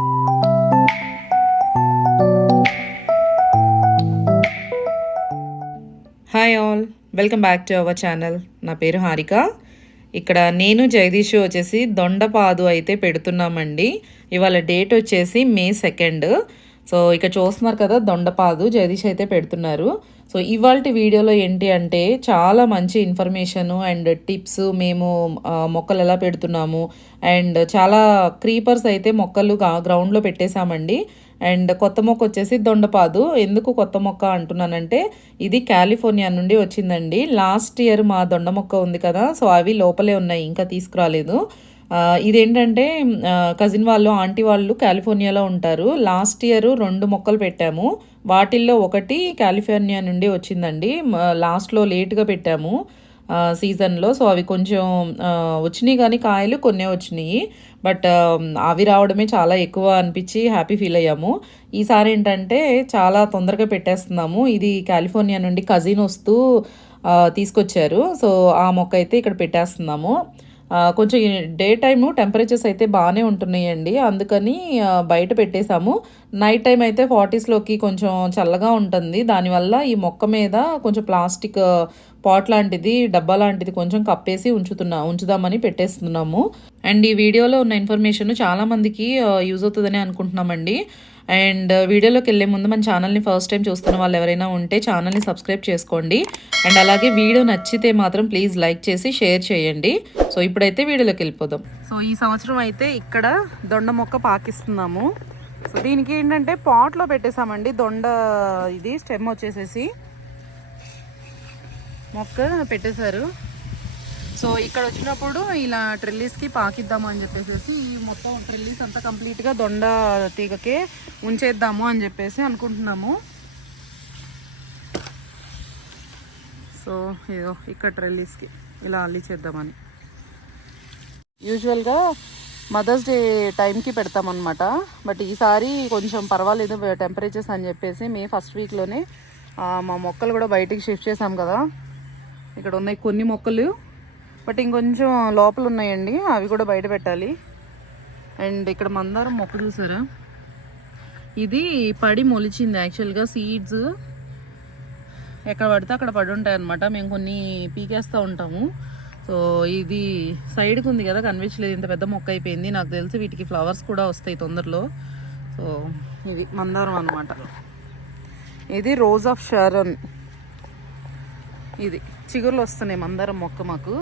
Hi all, welcome back to our channel. నా పేరు హారిక. ఇక్కడ నేను జగదీష్ వచ్చేసి దొండపాదు అయితే పెడుతున్నామండి. ఇవాళ డేట్ వచ్చేసి May 2. సో ఇక్కడ చూస్తున్నారు కదా, దొండపాదు జగదీష్ అయితే పెడుతున్నారు. సో ఇవాల్టి వీడియోలో ఏంటి అంటే చాలా మంచి ఇన్ఫర్మేషను అండ్ టిప్స్, మేము మొక్కలు ఎలా పెడుతున్నాము అండ్ చాలా క్రీపర్స్ అయితే మొక్కలు గ్రౌండ్లో పెట్టేశామండి. అండ్ కొత్త మొక్క వచ్చేసి దొండపాదు. ఎందుకు కొత్త మొక్క అంటున్నానంటే ఇది కాలిఫోర్నియా నుండి వచ్చిందండి. లాస్ట్ ఇయర్ మా దొండ మొక్క ఉంది కదా, సో అవి లోపలే ఉన్నాయి, ఇంకా తీసుకురాలేదు. ఇదేంటంటే కజిన్ వాళ్ళు, ఆంటీ వాళ్ళు కాలిఫోర్నియాలో ఉంటారు. లాస్ట్ ఇయర్ 2 మొక్కలు పెట్టాము. వాటిల్లో ఒకటి కాలిఫోర్నియా నుండి వచ్చిందండి. లాస్ట్లో లేట్గా పెట్టాము సీజన్లో. సో అవి కొంచెం వచ్చినాయి, కానీ కాయలు కొన్నే వచ్చినాయి. బట్ అవి రావడమే చాలా ఎక్కువ అనిపించి హ్యాపీ ఫీల్ అయ్యాము. ఈసారి ఏంటంటే చాలా తొందరగా పెట్టేస్తున్నాము. ఇది కాలిఫోర్నియా నుండి కజిన్ వస్తూ తీసుకొచ్చారు. సో ఆ మొక్క అయితే ఇక్కడ పెట్టేస్తున్నాము. కొంచెం డే టైము టెంపరేచర్స్ అయితే బాగానే ఉంటున్నాయండి, అందుకని బయట పెట్టేశాము. నైట్ టైం అయితే 40స్లోకి కొంచెం చల్లగా ఉంటుంది. దానివల్ల ఈ మొక్క మీద కొంచెం ప్లాస్టిక్ పాట్ లాంటిది, డబ్బా లాంటిది కొంచెం కప్పేసి ఉంచుదామని పెట్టేస్తున్నాము. అండ్ ఈ వీడియోలో ఉన్న ఇన్ఫర్మేషన్ చాలామందికి యూజ్ అవుతుందని అనుకుంటున్నామండి. అండ్ వీడియోలోకి వెళ్ళే ముందు మన ఛానల్ని ఫస్ట్ టైం చూస్తున్న వాళ్ళు ఎవరైనా ఉంటే ఛానల్ని సబ్స్క్రైబ్ చేసుకోండి. అండ్ అలాగే వీడియో నచ్చితే మాత్రం ప్లీజ్ లైక్ చేసి షేర్ చేయండి. సో ఇప్పుడైతే వీడియోలోకి వెళ్ళిపోదాం. సో ఈ సంవత్సరం అయితే ఇక్కడ దొండ మొక్క పాకిస్తున్నాము. సో దీనికి ఏంటంటే పాట్లో పెట్టేసామండి. దొండ ఇది స్టెమ్ వచ్చేసేసి మొక్క పెట్టేశారు. సో ఇక్కడ వచ్చినప్పుడు ఇలా ట్రెల్లీస్కి పాకిద్దాము అని చెప్పేసి మొత్తం ట్రెల్లీస్ అంతా కంప్లీట్గా దొండ తీగకే ఉంచేద్దాము అని చెప్పేసి అనుకుంటున్నాము. సో ఇదో ఇక్కడ ట్రెల్లీస్కి ఇలా అల్లిచేద్దామని. యూజువల్గా మదర్స్ డే టైంకి పెడతామన్నమాట. బట్ ఈసారి కొంచెం పర్వాలేదు టెంపరేచర్స్ అని చెప్పేసి May 1st వీక్లోనే మా మొక్కలు కూడా బయటికి షిఫ్ట్ చేసాం కదా. ఇక్కడ ఉన్నాయి కొన్ని మొక్కలు, బట్ ఇంకొంచెం లోపల ఉన్నాయండి, అవి కూడా బయట పెట్టాలి. అండ్ ఇక్కడ మందారం మొక్క చూసారా, ఇది పడి మొలిచింది. యాక్చువల్గా సీడ్స్ ఎక్కడ పడితే అక్కడ పడి ఉంటాయి అన్నమాట. మేము కొన్ని పీకేస్తూ ఉంటాము. సో ఇది సైడ్కి ఉంది కదా, కనిపించలేదు, ఇంత పెద్ద మొక్క అయిపోయింది. నాకు తెలిసి వీటికి ఫ్లవర్స్ కూడా వస్తాయి తొందరలో. సో ఇది మందారం అన్నమాట. ఇది రోజ్ ఆఫ్ షారన్. ఇది చిగుర్లు వస్తున్నాయి మందారం మొక్క మాకు.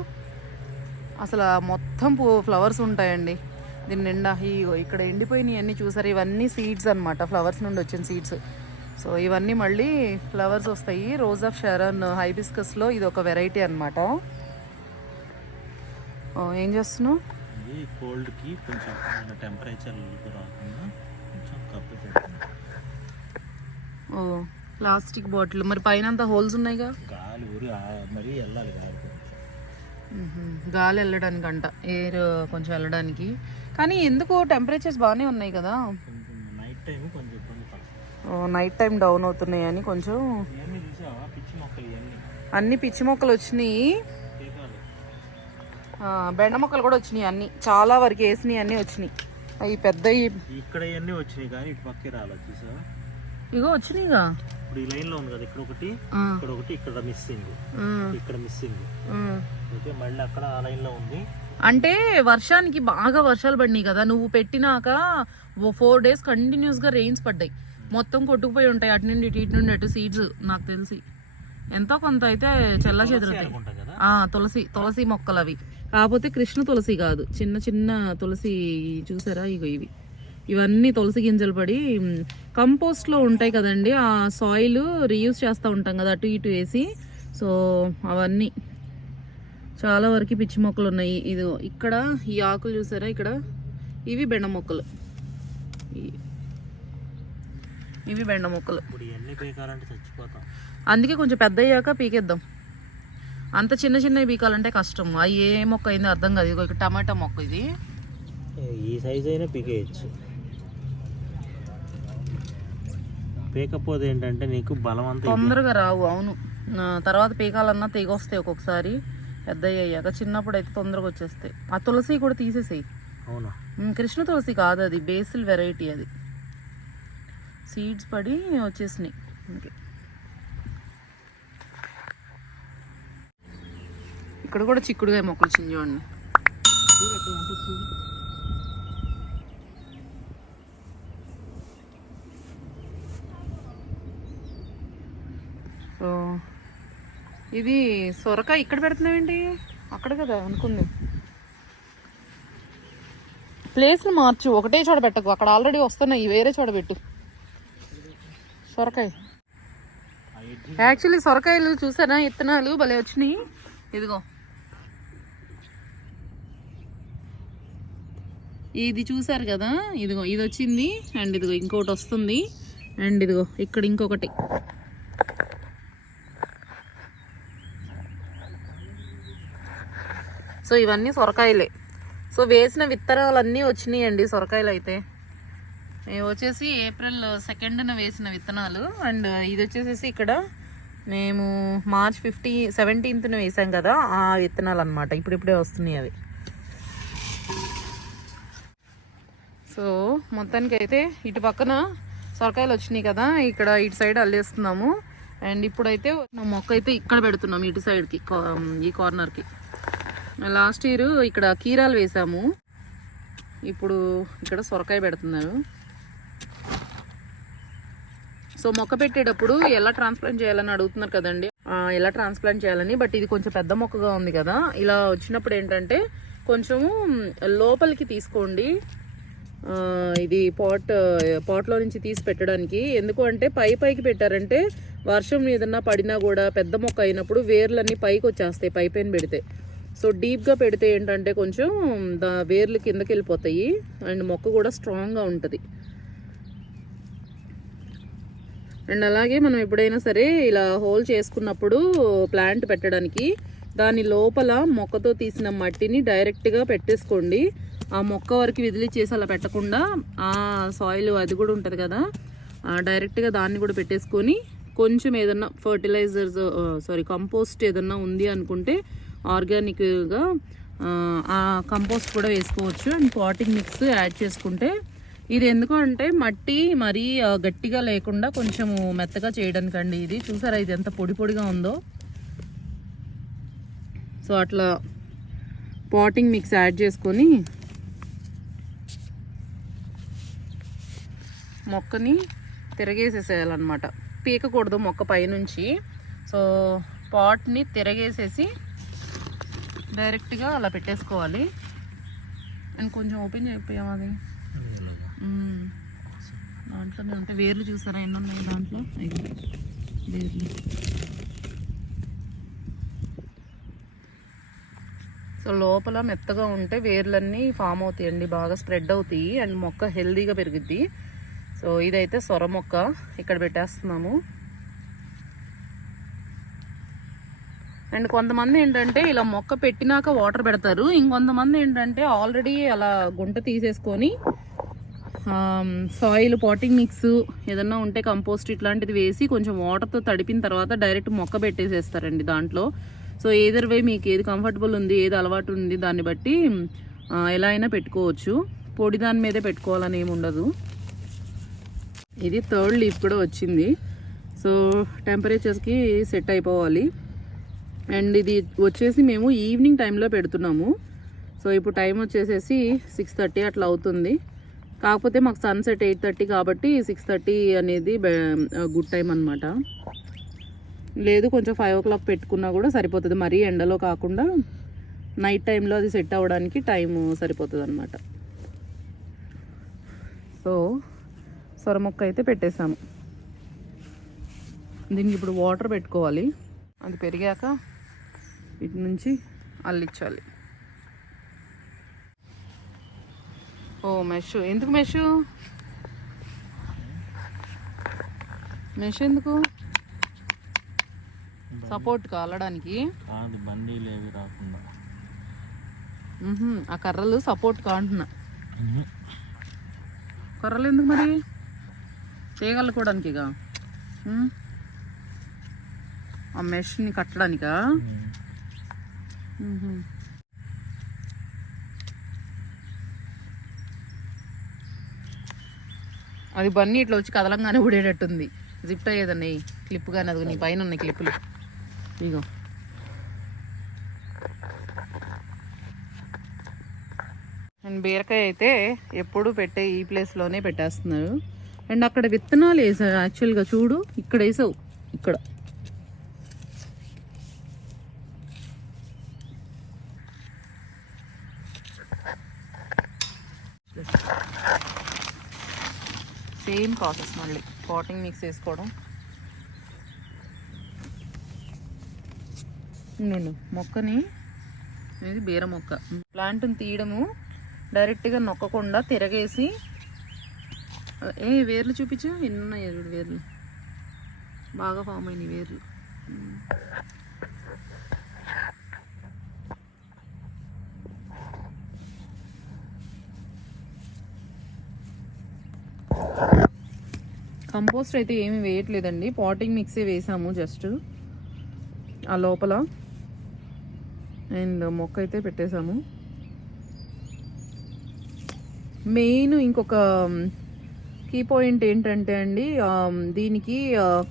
అసలు మొత్తం ఫ్లవర్స్ ఉంటాయండి దీని నిండా. ఇక్కడ ఎండిపోయినాయి అన్నీ చూసారు, ఇవన్నీ సీడ్స్ అనమాట, ఫ్లవర్స్ నుండి వచ్చిన సీడ్స్. సో ఇవన్నీ మళ్ళీ ఫ్లవర్స్ వస్తాయి. రోజ్ ఆఫ్ షారన్ హైబిస్కస్లో ఇది ఒక వెరైటీ అనమాట. ఏం చేస్తున్నావు? కోల్డ్కి కొంచెం టెంపరేచర్ రాకుండా కొంచెం కప్పు. ఓ ప్లాస్టిక్ బాటిల్, మరి పైన అంతా హోల్స్ ఉన్నాయిగా, గాలి ఊరి మరి వెళ్ళాలి. గాలి వెళ్ళడానికంట, ఎయిర్ కొంచెం వెళ్ళడానికి. కానీ ఎందుకు టెంపరేచర్స్ బాగానే ఉన్నాయి కదా. నైట్ టైం కొంచెం ఇబ్బంది పడుతుంది. నైట్ టైం డౌన్ అవుతున్నాయి అని కొంచెం. అన్ని పిచ్చి మొక్కలు వచ్చినాయి, బెండ మొక్కలు కూడా వచ్చినాయి. అన్ని చాలా వరకు వేసినాయి, అన్నీ వచ్చినాయి. అవి పెద్ద ఇక్కడ అన్నీ వచ్చినాయి కానీ ఇటు పక్కే రాలేదు చూసా. ఇగో వచ్చినాయిగా. ఇప్పుడు ఈ లైన్ లో ఉంది కదా, ఇక్కడ ఒకటి, ఇక్కడ ఒకటి, ఇక్కడ మిస్సింగ్, ఇక్కడ మిస్సింగ్. ఓకే, మళ్ళీ అక్కడ ఆ లైన్ లో ఉంది. అంటే వర్షానికి బాగా వర్షాలు పడినాయి కదా, నువ్వు పెట్టినాక 4 days కంటిన్యూస్ గా రెయిన్స్ పడ్డాయి. మొత్తం కొట్టుకుపోయి ఉంటాయి అటు నుండి ఇటు నుండి అటు సీడ్స్. నాకు తెలిసి ఎంతో కొంత అయితే చెల్లా చెదురుతాయి. తులసి మొక్కలు అవి, కాకపోతే కృష్ణ తులసి కాదు, చిన్న చిన్న తులసి చూసారా. ఇవన్నీ తులసి గింజలు పడి కంపోస్ట్లో ఉంటాయి కదండి, ఆ సాయిల్ రీయూజ్ చేస్తూ ఉంటాం కదా అటు ఇటు వేసి. సో అవన్నీ చాలా వరకు పిచ్చి మొక్కలు ఉన్నాయి. ఇది ఇక్కడ ఈ ఆకులు చూసారా, ఇక్కడ ఇవి బెండ మొక్కలు, ఇవి బెండ మొక్కలు. అందుకే కొంచెం పెద్ద అయ్యాక పీకేద్దాం. అంత చిన్న చిన్నవి పీకాలంటే కష్టం. అవి ఏ మొక్క అయిందో అర్థం కాదు. ఇక టమాటా మొక్క, ఇది ఈ సైజ్ అయినా పీకేయచ్చు. పీకపోతే ఏంటంటే నీకు బలం అంతా తొందరగా రావు. అవును, తర్వాత పీకాలన్నా తెగొస్తాయి ఒక్కొక్కసారి పెద్ద అయ్యాక. చిన్నప్పుడు అయితే తొందరగా వచ్చేస్తాయి. ఆ తులసి కూడా తీసేసాయి. అవునా? కృష్ణ తులసి కాదు, అది బేసిల్ వెరైటీ. అది సీడ్స్ పడి వచ్చేసినాయి. ఓకే, ఇక్కడ కూడా చిక్కుడుగాయ మొక్కలు చిన్న చూడండి. సో ఇది సొరకాయ ఇక్కడ పెడుతున్నావేంటి? అక్కడ కదా అనుకుంది. ప్లేస్లు మార్చు, ఒకటే చోట పెట్టకు. అక్కడ ఆల్రెడీ వస్తున్నాయి, వేరే చోట పెట్టు. సొరకాయ యాక్చువల్లీ సొరకాయలు చూసారా, ఇత్తనాలు భలే వచ్చినాయి. ఇదిగో ఇది చూసారు కదా, ఇదిగో ఇది వచ్చింది. అండ్ ఇదిగో ఇంకోటి వస్తుంది. అండ్ ఇదిగో ఇక్కడ ఇంకొకటి. సో ఇవన్నీ సొరకాయలే. సో వేసిన విత్తనాలన్నీ వచ్చినాయండి సొరకాయలు అయితే. ఇవి వచ్చేసి ఏప్రిల్ 2న వేసిన విత్తనాలు. అండ్ ఇది వచ్చేసేసి ఇక్కడ మేము మార్చ్ 17న వేసాం కదా, ఆ విత్తనాలు అనమాట. ఇప్పుడిప్పుడే వస్తున్నాయి అవి. సో మొత్తానికి అయితే ఇటు పక్కన సొరకాయలు వచ్చినాయి కదా, ఇక్కడ ఇటు సైడ్ అల్లేస్తున్నాము. అండ్ ఇప్పుడైతే మొక్క అయితే ఇక్కడ పెడుతున్నాము, ఇటు సైడ్కి, ఈ కార్నర్కి. లాస్ట్ ఇయర్ ఇక్కడ కీరాలు వేసాము, ఇప్పుడు ఇక్కడ సొరకాయ పెడుతున్నారు. సో మొక్క పెట్టేటప్పుడు ఎలా ట్రాన్స్ప్లాంట్ చేయాలని అడుగుతున్నారు కదండి, ఎలా ట్రాన్స్ప్లాంట్ చేయాలని. బట్ ఇది కొంచెం పెద్ద మొక్కగా ఉంది కదా, ఇలా వచ్చినప్పుడు ఏంటంటే కొంచెము లోపలికి తీసుకోండి. ఇది పాట్లో నుంచి తీసి పెట్టడానికి. ఎందుకు అంటే పైకి పెట్టారంటే వర్షం ఏదన్నా పడినా కూడా పెద్ద మొక్క అయినప్పుడు వేర్లన్నీ పైకి వచ్చేస్తాయి పైపైన పెడితే. సో డీప్గా పెడితే ఏంటంటే కొంచెం వేర్లు కిందకి వెళ్ళిపోతాయి అండ్ మొక్క కూడా స్ట్రాంగ్గా ఉంటుంది. అండ్ అలాగే మనం ఎప్పుడైనా సరే ఇలా హోల్ చేసుకున్నప్పుడు ప్లాంట్ పెట్టడానికి దాని లోపల మొక్కతో తీసిన మట్టిని డైరెక్ట్గా పెట్టేసుకోండి. ఆ మొక్క వరకు విదిలిచ్చేసి అలా పెట్టకుండా ఆ సాయిల్ అది కూడా ఉంటుంది కదా, డైరెక్ట్గా దాన్ని కూడా పెట్టేసుకొని కొంచెం ఏదన్నా ఫర్టిలైజర్స్ కంపోస్ట్ ఏదన్నా ఉంది అనుకుంటే ఆర్గానిక్గా ఆ కంపోస్ట్ కూడా వేసుకోవచ్చు. అండ్ పాటింగ్ మిక్స్ యాడ్ చేసుకుంటే, ఇది ఎందుకు అంటే మట్టి మరీ గట్టిగా లేకుండా కొంచెము మెత్తగా చేయడానికండి. ఇది చూసారా, ఇది ఎంత పొడి పొడిగా ఉందో. సో అట్లా పాటింగ్ మిక్స్ యాడ్ చేసుకొని మొక్కని తిరగేసేసేయాలన్నమాట. పీకకూడదు మొక్క పైనుంచి. సో పాట్ని తిరగేసేసి డైరెక్ట్గా అలా పెట్టేసుకోవాలి. అండ్ కొంచెం ఓపెన్ చేయకపోయాం అది దాంట్లోనే ఉంటాయి వేర్లు. చూసారా ఎన్ని ఉన్నాయి దాంట్లో వేర్లు. సో లోపల మెత్తగా ఉంటే వేర్లన్నీ ఫామ్ అవుతాయండి, బాగా స్ప్రెడ్ అవుతాయి అండ్ మొక్క హెల్దీగా పెరుగుద్ది. సో ఇదైతే సొర మొక్క ఇక్కడ పెట్టేస్తున్నాము. అండ్ కొంతమంది ఏంటంటే ఇలా మొక్క పెట్టినాక వాటర్ పెడతారు, ఇంకొంతమంది ఏంటంటే ఆల్రెడీ అలా గుంట తీసేసుకొని సాయిల్ పాటింగ్ మిక్స్ ఏదన్నా ఉంటే కంపోస్ట్ ఇట్లాంటిది వేసి కొంచెం వాటర్తో తడిపిన తర్వాత డైరెక్ట్ మొక్క పెట్టేసేస్తారండి దాంట్లో. సో ఏదర్ వే మీకు ఏది కంఫర్టబుల్ ఉంది, ఏది అలవాటు ఉంది దాన్ని బట్టి ఎలా అయినా పెట్టుకోవచ్చు. పొడి దాని మీదే పెట్టుకోవాలని ఏమి ఉండదు. ఇది 3rd లీఫ్ కూడా వచ్చింది. సో టెంపరేచర్స్కి సెట్ అయిపోవాలి. అండ్ ఇది వచ్చేసి మేము ఈవినింగ్ టైంలో పెడుతున్నాము. సో ఇప్పుడు టైం వచ్చేసేసి 6:30 అట్లా అవుతుంది. కాకపోతే మాకు సన్సెట్ 8:30 కాబట్టి 6:30 అనేది గుడ్ టైం అనమాట. లేదు కొంచెం 5 o'clock పెట్టుకున్నా కూడా సరిపోతుంది, మరీ ఎండలో కాకుండా నైట్ టైంలో అది సెట్ అవ్వడానికి టైం సరిపోతుంది అనమాట. సో సొర మొక్క అయితే పెట్టేసాము. దీనికి ఇప్పుడు వాటర్ పెట్టుకోవాలి, అది పెరిగాక ఇటు నుంచి అల్లించాలి. ఓ మెష్ ఎందుకు? మెష్ ఎందుకు? సపోర్ట్ కాలడానికి బండీలు ఏవి రాకుండా. ఆ కర్రలు సపోర్ట్ కాంటున్నా. కర్రలు ఎందుకు మరి? చేయగలుకోవడానికిగా, ఆ మెష్ని కట్టడానికా? అది బన్నీ ఇట్లా వచ్చి కదలంగానే ఊడేటట్టుంది. జిప్ అయ్యేదన్నీ క్లిప్ కానీ అది నీ పైన ఉన్నాయి క్లిప్పులు. ఇగో అండ్ బీరకాయ అయితే ఎప్పుడు పెట్టే ఈ ప్లేస్లోనే పెట్టేస్తున్నారు. అండ్ అక్కడ విత్తనాలు వేసారు యాక్చువల్గా. చూడు ఇక్కడ వేసావు, ఇక్కడ సేమ్ ప్రాసెస్. మళ్ళీ పాటింగ్ మిక్స్ వేసుకోవడం. మొక్కని, ఇది బీర మొక్క, ప్లాంట్ని తీయడము డైరెక్ట్గా నొక్కకుండా తిరగేసి. వేర్లు చూపించు, ఎన్ని ఉన్నాయి వేర్లు, బాగా ఫామ్ అయినాయి వేర్లు. కంపోస్ట్ అయితే ఏమి వేయట్లేదండి, పాటింగ్ మిక్సే వేసాము జస్ట్ ఆ లోపల. అండ్ మొక్క అయితే పెట్టేశాము. మెయిన్ ఇంకొక కీ పాయింట్ ఏంటంటే అండి, దీనికి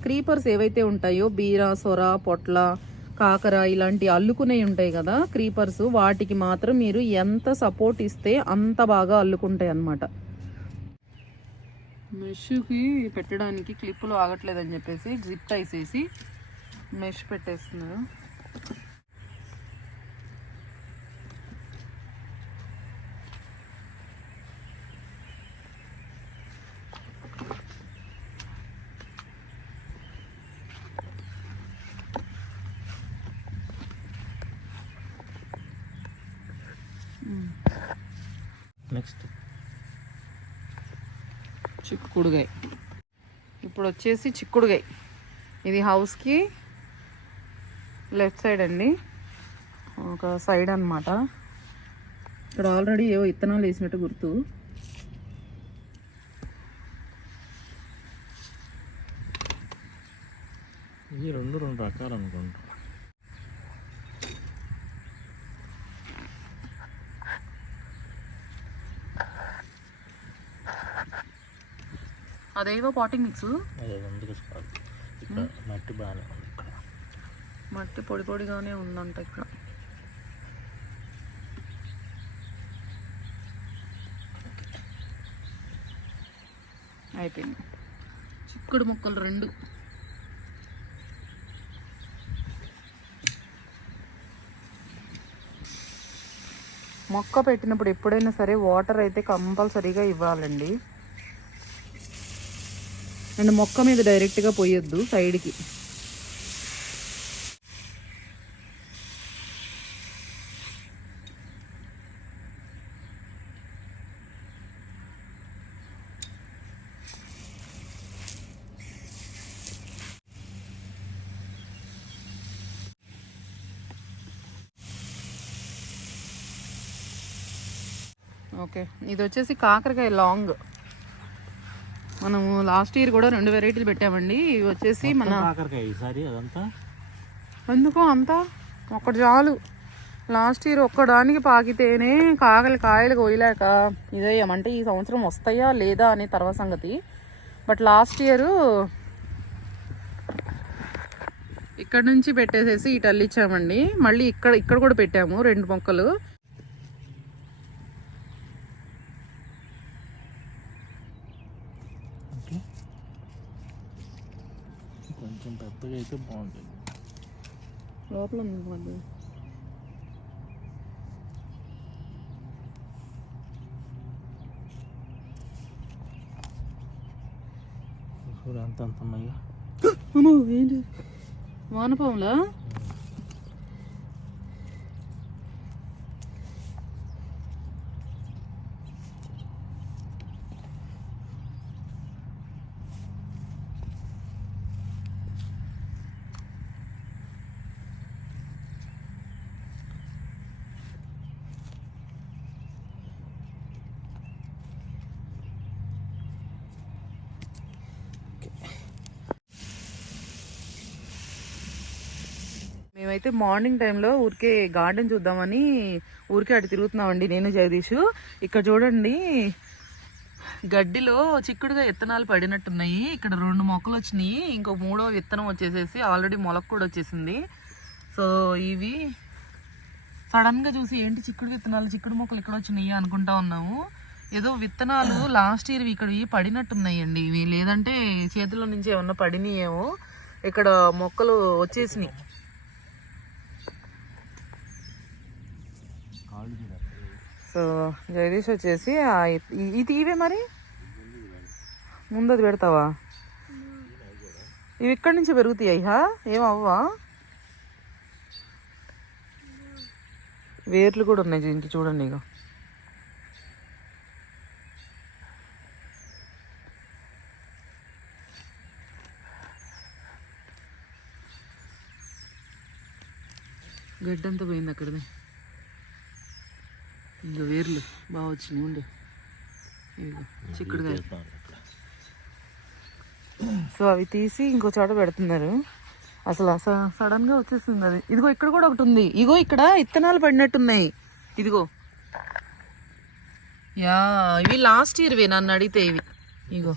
క్రీపర్స్ ఏవైతే ఉంటాయో బీర, సొర, పొట్ల, కాకర ఇలాంటి అల్లుకునేవి ఉంటాయి కదా క్రీపర్స్, వాటికి మాత్రం మీరు ఎంత సపోర్ట్ ఇస్తే అంత బాగా అల్లుకుంటాయి అన్నమాట. మెష్కి పెట్టడానికి క్లిప్పులు ఆగట్లేదని చెప్పేసి జిప్ వేసేసి మెష్ పెట్టేస్తున్నారు. నెక్స్ట్ చిక్కుడుగాయ. ఇప్పుడు వచ్చేసి చిక్కుడుగాయ. ఇది హౌస్కి లెఫ్ట్ సైడ్ అండి, ఒక సైడ్ అన్నమాట. ఇక్కడ ఆల్రెడీ ఏవో విత్తనాలు వేసినట్టు గుర్తు. ఇది రెండు రకాలు అనుకుంటా. అదేవో పాటింగ్ మిక్స్, ఇక్కడ మట్టి బాగానే ఉంది. ఇక్కడ మట్టి పొడి పొడిగానే ఉందంట. ఇక్కడ అయిపోయింది. చిక్కుడు ముక్కలు 2. మొక్క పెట్టినప్పుడు ఎప్పుడైనా సరే వాటర్ అయితే కంపల్సరీగా ఇవ్వాలండి. అండ్ మొక్క మీద డైరెక్ట్గా పోయొద్దు, సైడ్కి. ఓకే, ఇది వచ్చేసి కాకరకాయ లాంగ్. మనము లాస్ట్ ఇయర్ కూడా 2 వెరైటీలు పెట్టామండి. ఇవి వచ్చేసి మన కాకరకాయ ఈసారి అదంతా ఎందుకో అంతా ఒక్కటి చాలు. లాస్ట్ ఇయర్ ఒక్కడానికి పాకితేనే కాయలు కోయలేక ఇదేయమంటే ఈ సంవత్సరం వస్తాయా లేదా అనే తర్వాత సంగతి. బట్ లాస్ట్ ఇయర్ ఇక్కడ నుంచి పెట్టేసేసి ఇటు అల్లిచ్చామండి. మళ్ళీ ఇక్కడ కూడా పెట్టాము 2 మొక్కలు. కొంచెం పెద్దగా అయితే బాగుంటుంది. లోపల ఉంది. అంత అంతమ్మయ్యా ఏంటి వానపాములా? మేమైతే మార్నింగ్ టైంలో ఊరికే గార్డెన్ చూద్దామని ఊరికే అటు తిరుగుతున్నామండి నేను జగదీష్. ఇక్కడ చూడండి గడ్డిలో చిక్కుడుగా విత్తనాలు పడినట్టున్నాయి. ఇక్కడ 2 మొక్కలు వచ్చినాయి, ఇంకో 3వ విత్తనం వచ్చేసేసి ఆల్రెడీ మొలక కూడా వచ్చేసింది. సో ఇవి సడన్గా చూసి ఏంటి చిక్కుడు విత్తనాలు, చిక్కుడు మొక్కలు ఇక్కడ వచ్చినాయి అనుకుంటా ఉన్నాము. ఏదో విత్తనాలు లాస్ట్ ఇయర్ ఇక్కడ పడినట్టున్నాయండి ఇవి, లేదంటే చేతిలో నుంచి ఏమన్నా పడినాయేమో. ఇక్కడ మొక్కలు వచ్చేసినాయి. సో జగదీష్ వచ్చేసి ఇది ఇవే మరి ముందు అది పెడతావా? ఇవి ఇక్కడి నుంచి పెరుగుతాయి అయ్యా, ఏమవ్వా? వేర్లు కూడా ఉన్నాయి దీనికి, చూడండి. ఇక గడ్డంతా పోయింది అక్కడనే. ఇంకా వేర్లు బాగా వచ్చినాయి. ఉండే ఇదిగో చిక్కుడుకాయ. సో అవి తీసి ఇంకో చోట పెడుతున్నారు. అసలు సడన్గా వచ్చేస్తుంది అది. ఇదిగో ఇక్కడ కూడా ఒకటి ఉంది. ఇగో ఇక్కడ ఇత్తనాలు పడినట్టున్నాయి. ఇదిగో యా, ఇవి లాస్ట్ ఇయర్వే నన్ను అడిగితే. ఇవి ఇగో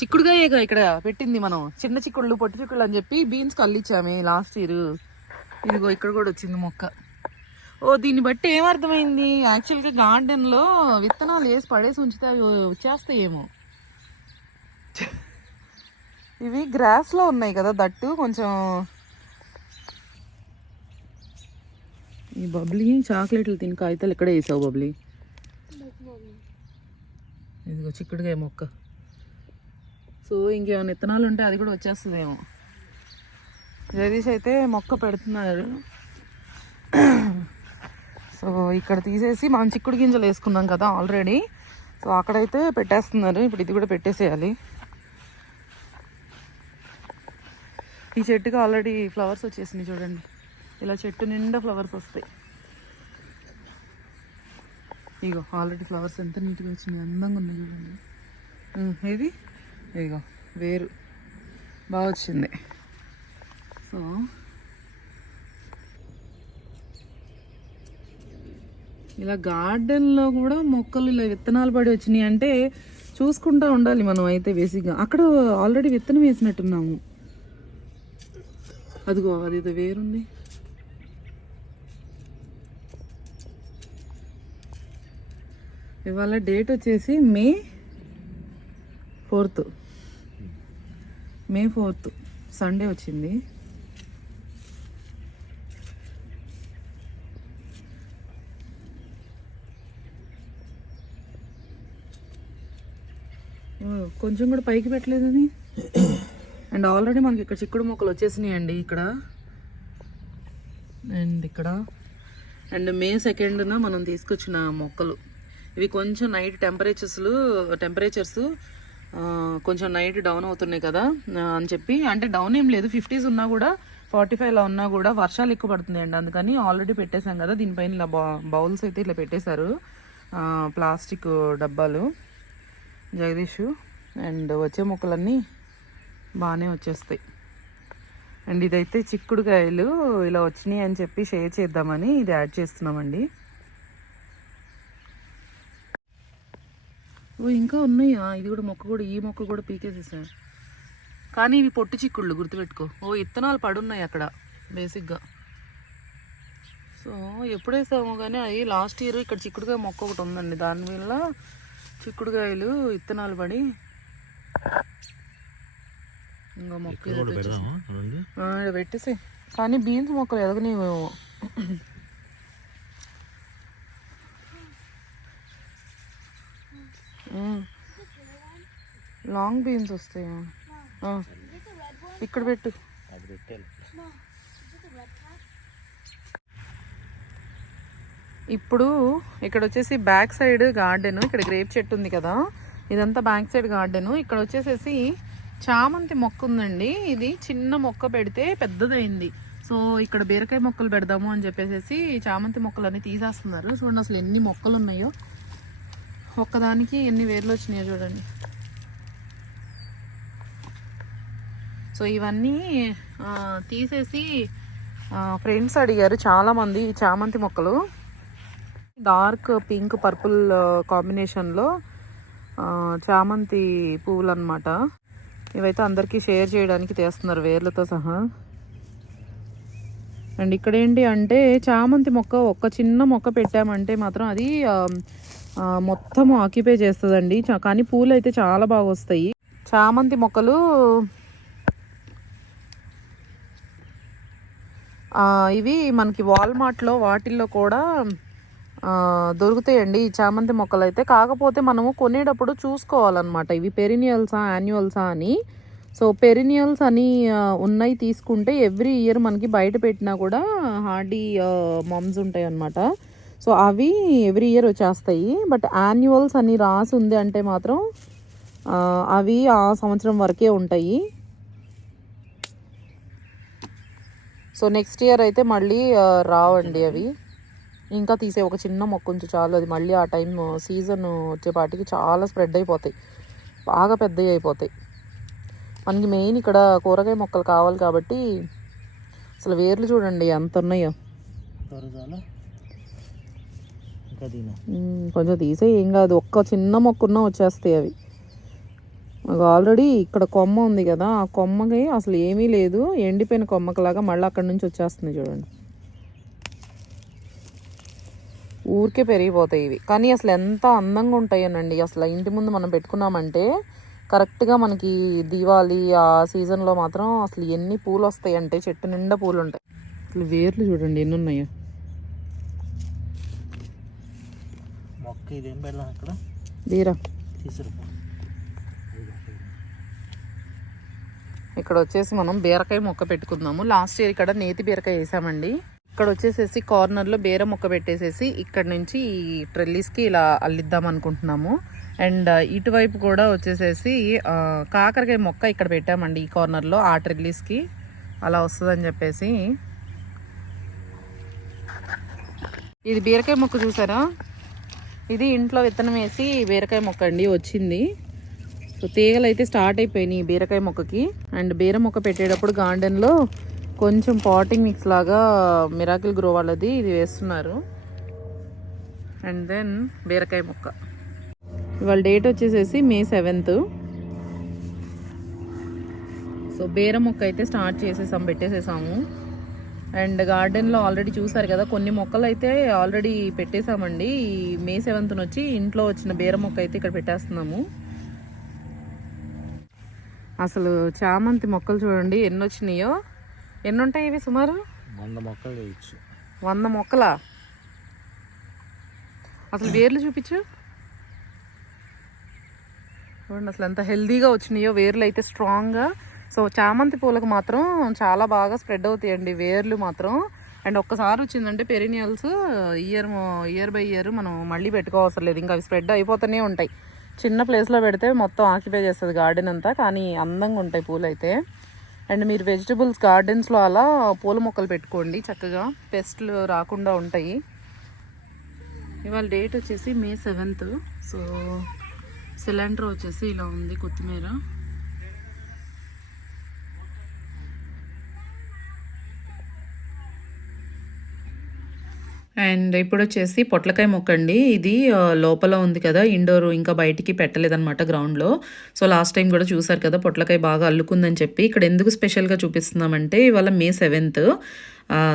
చిక్కుడుగాయేగా ఇక్కడ పెట్టింది మనం. చిన్న చిక్కుళ్ళు, పొట్టి చిక్కుళ్ళు అని చెప్పి బీన్స్ కల్లిచ్చామే లాస్ట్ ఇయర్. ఇదిగో ఇక్కడ కూడా వచ్చింది మొక్క. ఓ, దీన్ని బట్టి ఏమర్థమైంది, యాక్చువల్గా గార్డెన్లో విత్తనాలు వేసి పడేసి ఉంచితే అవి వచ్చేస్తాయేమో. ఇవి గ్రాస్లో ఉన్నాయి కదా, దట్టు కొంచెం. ఈ బబ్లీ చాక్లెట్లు తిని కాగితాలు ఎక్కడ వేసావు బబ్లీ? ఇదిగో చిక్కుడుగాయ మొక్క. సో ఇంకేమైనా విత్తనాలు ఉంటే అది కూడా వచ్చేస్తుందేమో. జగదీష్ అయితే మొక్క పెడుతున్నారు. సో ఇక్కడ తీసేసి మనం చిక్కుడు గింజలు వేసుకున్నాం కదా ఆల్రెడీ. సో అక్కడైతే పెట్టేస్తున్నారు. ఇప్పుడు ఇది కూడా పెట్టేసేయాలి. ఈ చెట్టుకి ఆల్రెడీ ఫ్లవర్స్ వచ్చేసినాయి చూడండి. ఇలా చెట్టు నిండా ఫ్లవర్స్ వస్తాయి. ఇగో ఆల్రెడీ ఫ్లవర్స్ ఎంత నీట్గా వచ్చినాయి, అందంగా ఉన్నాయి చూడండి. ఏది ఇగో వేరు బాగా వచ్చింది. సో ఇలా గార్డెన్లో కూడా మొక్కలు ఇలా విత్తనాలు పడి వచ్చినాయి అంటే చూసుకుంటూ ఉండాలి మనం. అయితే బేసిక్గా అక్కడ ఆల్రెడీ విత్తనం వేసినట్టున్నాము. అదిగో అది ఇది వేరుంది. ఇవాళ డేట్ వచ్చేసి మే 4th. మే 4th సండే వచ్చింది. కొంచెం కూడా పైకి పెట్టలేదని. అండ్ ఆల్రెడీ మనకి ఇక్కడ చిక్కుడు మొక్కలు వచ్చేసినాయి అండి ఇక్కడ అండ్ ఇక్కడ. అండ్ మే 2న మనం తీసుకొచ్చిన మొక్కలు ఇవి. కొంచెం నైట్ టెంపరేచర్స్ కొంచెం నైట్ డౌన్ అవుతున్నాయి కదా అని చెప్పి, అంటే డౌన్ ఏం లేదు, 50s ఉన్నా కూడా 45 ఉన్నా కూడా వర్షాలు ఎక్కువ పడుతున్నాయి అండి. అందుకని ఆల్రెడీ పెట్టేశాం కదా. దీనిపైన ఇలా బౌల్స్ అయితే ఇట్లా పెట్టేశారు, ప్లాస్టిక్ డబ్బాలు. జగదీష్ అండ్ వచ్చే మొక్కలన్నీ బాగానే వచ్చేస్తాయి. అండ్ ఇదైతే చిక్కుడుకాయలు ఇలా వచ్చినాయి అని చెప్పి షేర్ చేద్దామని ఇది యాడ్ చేస్తున్నామండి. ఓ ఇంకా ఉన్నాయా? ఇది కూడా మొక్క కూడా, ఈ మొక్క కూడా పీకేసేసారు. కానీ ఇవి పొట్టి చిక్కుళ్ళు, గుర్తుపెట్టుకో. ఓ ఇత్తనాలు పడున్నాయి అక్కడ బేసిక్గా. సో ఎప్పుడేసామో కానీ అవి లాస్ట్ ఇయర్ ఇక్కడ చిక్కుడుకాయ మొక్క ఒకటి ఉందండి. దానివల్ల చిక్కుడుకాయలు ఇత్తనాలు పడి ఇంకా మొక్క పెట్టేసి. కానీ బీన్స్ మొక్కలు ఎదగనివేమో. లాంగ్ బీన్స్ వస్తాయి ఇక్కడ పెట్టు. ఇప్పుడు ఇక్కడ వచ్చేసి బ్యాక్ సైడ్ గార్డెన్. ఇక్కడ గ్రేప్ చెట్టు ఉంది కదా, ఇదంతా బ్యాక్ సైడ్ గార్డెన్. ఇక్కడ వచ్చేసేసి చామంతి మొక్క ఉందండి. ఇది చిన్న మొక్క పెడితే పెద్దదైంది. సో ఇక్కడ బీరకాయ మొక్కలు పెడదాము అని చెప్పేసి చామంతి మొక్కలన్నీ తీసేస్తున్నారు. చూడండి అసలు ఎన్ని మొక్కలు ఉన్నాయో, ఒక్కదానికి ఎన్ని వేర్లు వచ్చినాయో చూడండి. సో ఇవన్నీ తీసేసి ఫ్రెండ్స్ అడిగారు చాలామంది చామంతి మొక్కలు. డార్క్ పింక్ పర్పుల్ కాంబినేషన్లో చామంతి పువ్వులు అనమాట. ఇవైతే అందరికీ షేర్ చేయడానికి తీస్తున్నారు వేర్లతో సహా. అండ్ ఇక్కడ ఏంటి అంటే చామంతి మొక్క ఒక్క చిన్న మొక్క పెట్టామంటే మాత్రం అది మొత్తం ఆక్యుపై చేస్తుందండి. కానీ పూలు అయితే చాలా బాగా వస్తాయి. చామంతి మొక్కలు ఇవి మనకి వాల్మార్ట్లో వాటిల్లో కూడా దొరుకుతాయండి ఈ చామంతి మొక్కలు అయితే. కాకపోతే మనము కొనేటప్పుడు చూసుకోవాలన్నమాట ఇవి పెరినియల్సా యాన్యువల్సా అని. సో పెరినియల్స్ అని ఉన్నాయి తీసుకుంటే ఎవ్రీ ఇయర్ మనకి బయట పెట్టినా కూడా హార్డీ మమ్స్ ఉంటాయి అన్నమాట. సో అవి ఎవ్రీ ఇయర్ వచ్చేస్తాయి. బట్ యాన్యువల్స్ అని రాసి ఉంది అంటే మాత్రం అవి ఆ సంవత్సరం వరకే ఉంటాయి. సో నెక్స్ట్ ఇయర్ అయితే మళ్ళీ రావండి అవి. ఇంకా తీసే ఒక చిన్న మొక్క ఉంచి చాలు, అది మళ్ళీ ఆ టైం సీజన్ వచ్చేపాటికి చాలా స్ప్రెడ్ అయిపోతాయి, బాగా పెద్దవి అయిపోతాయి. మనకి మెయిన్ ఇక్కడ కూరగాయ మొక్కలు కావాలి కాబట్టి అసలు వేర్లు చూడండి ఎంత ఉన్నాయో. కొంచెం తీసే ఏం కాదు, ఒక్క చిన్న మొక్క ఉన్నా వచ్చేస్తాయి అవి. మాకు ఆల్రెడీ ఇక్కడ కొమ్మ ఉంది కదా, ఆ కొమ్మకి అసలు ఏమీ లేదు, ఎండిపోయిన కొమ్మకలాగా మళ్ళీ అక్కడి నుంచి వచ్చేస్తుంది చూడండి. ఊరికే పెరిగిపోతాయి ఇవి. కానీ అసలు ఎంత అందంగా ఉంటాయోనండి. అసలు ఇంటి ముందు మనం పెట్టుకున్నామంటే కరెక్ట్గా మనకి దీవాలి ఆ సీజన్లో మాత్రం అసలు ఎన్ని పూలు వస్తాయి అంటే చెట్టు నిండా పూలు ఉంటాయి. అసలు వేర్లు చూడండి ఎన్ని ఉన్నాయో. దీరా ఇక్కడ వచ్చేసి మనం బీరకాయ మొక్క పెట్టుకుందాము. లాస్ట్ ఇయర్ ఇక్కడ నేతి బీరకాయ వేసామండి. ఇక్కడ వచ్చేసేసి కార్నర్లో బీర మొక్క పెట్టేసేసి ఇక్కడ నుంచి ఈ ట్రెల్లీస్కి ఇలా అల్లిద్దాం అనుకుంటున్నాము. అండ్ ఇటువైపు కూడా వచ్చేసేసి కాకరకాయ మొక్క ఇక్కడ పెట్టామండి ఈ కార్నర్లో, ఆ ట్రెల్లీస్కి అలా వస్తుందని చెప్పేసి. ఇది బీరకాయ మొక్క చూసారా, ఇది ఇంట్లో విత్తనం వేసి బీరకాయ మొక్క అండి వచ్చింది. సో తీగలు అయితే స్టార్ట్ అయిపోయినాయి బీరకాయ మొక్కకి. అండ్ బీర మొక్క పెట్టేటప్పుడు గార్డెన్లో కొంచెం పాటింగ్ మిక్స్ లాగా మిరాకిల్ గ్రో వాళ్ళది ఇది వేస్తున్నారు. అండ్ దెన్ బీరకాయ మొక్క ఇవాళ డేట్ వచ్చేసేసి May 7th. సో బీర మొక్క అయితే స్టార్ట్ చేసేసాము, పెట్టేసేసాము. అండ్ గార్డెన్లో ఆల్రెడీ చూసారు కదా కొన్ని మొక్కలు అయితే ఆల్రెడీ పెట్టేసామండి. ఈ May 7th వచ్చి ఇంట్లో వచ్చిన బీర మొక్క అయితే ఇక్కడ పెట్టేస్తున్నాము. అసలు చామంతి మొక్కలు చూడండి ఎన్ని వచ్చినాయో. ఎన్ని ఉంటాయి ఇవి సుమారు? 100 మొక్కలు వేయచ్చు. 100 మొక్కలా? అసలు వేర్లు చూపించు చూడండి అసలు ఎంత హెల్దీగా వచ్చినాయో వేర్లు అయితే స్ట్రాంగ్గా. సో చామంతి పూలకు మాత్రం చాలా బాగా స్ప్రెడ్ అవుతాయండి వేర్లు మాత్రం. అండ్ ఒక్కసారి వచ్చిందంటే పెరినియల్స్ ఇయర్ బై ఇయర్ మనం మళ్ళీ పెట్టుకోవసరం లేదు, ఇంకా అవి స్ప్రెడ్ అయిపోతూనే ఉంటాయి. చిన్న ప్లేస్లో పెడితే మొత్తం ఆక్యుపై చేస్తుంది గార్డెన్ అంతా, కానీ అందంగా ఉంటాయి పూలు అయితే. అండ్ మీరు వెజిటబుల్స్ గార్డెన్స్లో అలా పూల మొక్కలు పెట్టుకోండి, చక్కగా పెస్ట్లు రాకుండా ఉంటాయి. ఇవాళ డేట్ వచ్చేసి May 7th. సో సిలిండర్ వచ్చేసి ఇలా ఉంది, కొత్తిమీర. అండ్ ఇప్పుడు వచ్చేసి పొట్లకాయ మొక్క అండి. ఇది లోపల ఉంది కదా ఇండోర్, ఇంకా బయటికి పెట్టలేదన్నమాట గ్రౌండ్లో. సో లాస్ట్ టైం కూడా చూసారు కదా పొట్లకాయ బాగా అల్లుకుందని చెప్పి. ఇక్కడ ఎందుకు స్పెషల్గా చూపిస్తున్నామంటే ఇవాళ May 7th.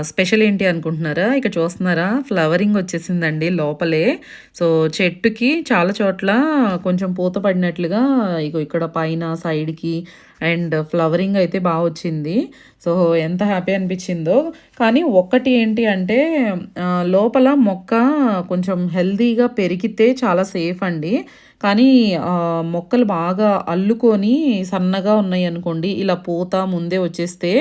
స్పెషల్ ఏంటి అనుకుంటున్నారా? ఇక్కడ చూస్తున్నారా ఫ్లవరింగ్ వచ్చేసిందండి లోపలే. సో చెట్టుకి చాలా చోట్ల కొంచెం పూత పడినట్లుగా ఇగో ఇక్కడ పైన సైడ్కి అండ్ ఫ్లవరింగ్ అయితే బాగా వచ్చింది. సో ఎంత హ్యాపీ అనిపించిందో. కానీ ఒక్కటి ఏంటి అంటే లోపల మొక్క కొంచెం హెల్దీగా పెరిగితే చాలా సేఫ్ అండి. కానీ మొక్కలు బాగా అల్లుకొని సన్నగా ఉన్నాయి అనుకోండి, ఇలా పూత ముందే వచ్చేస్తే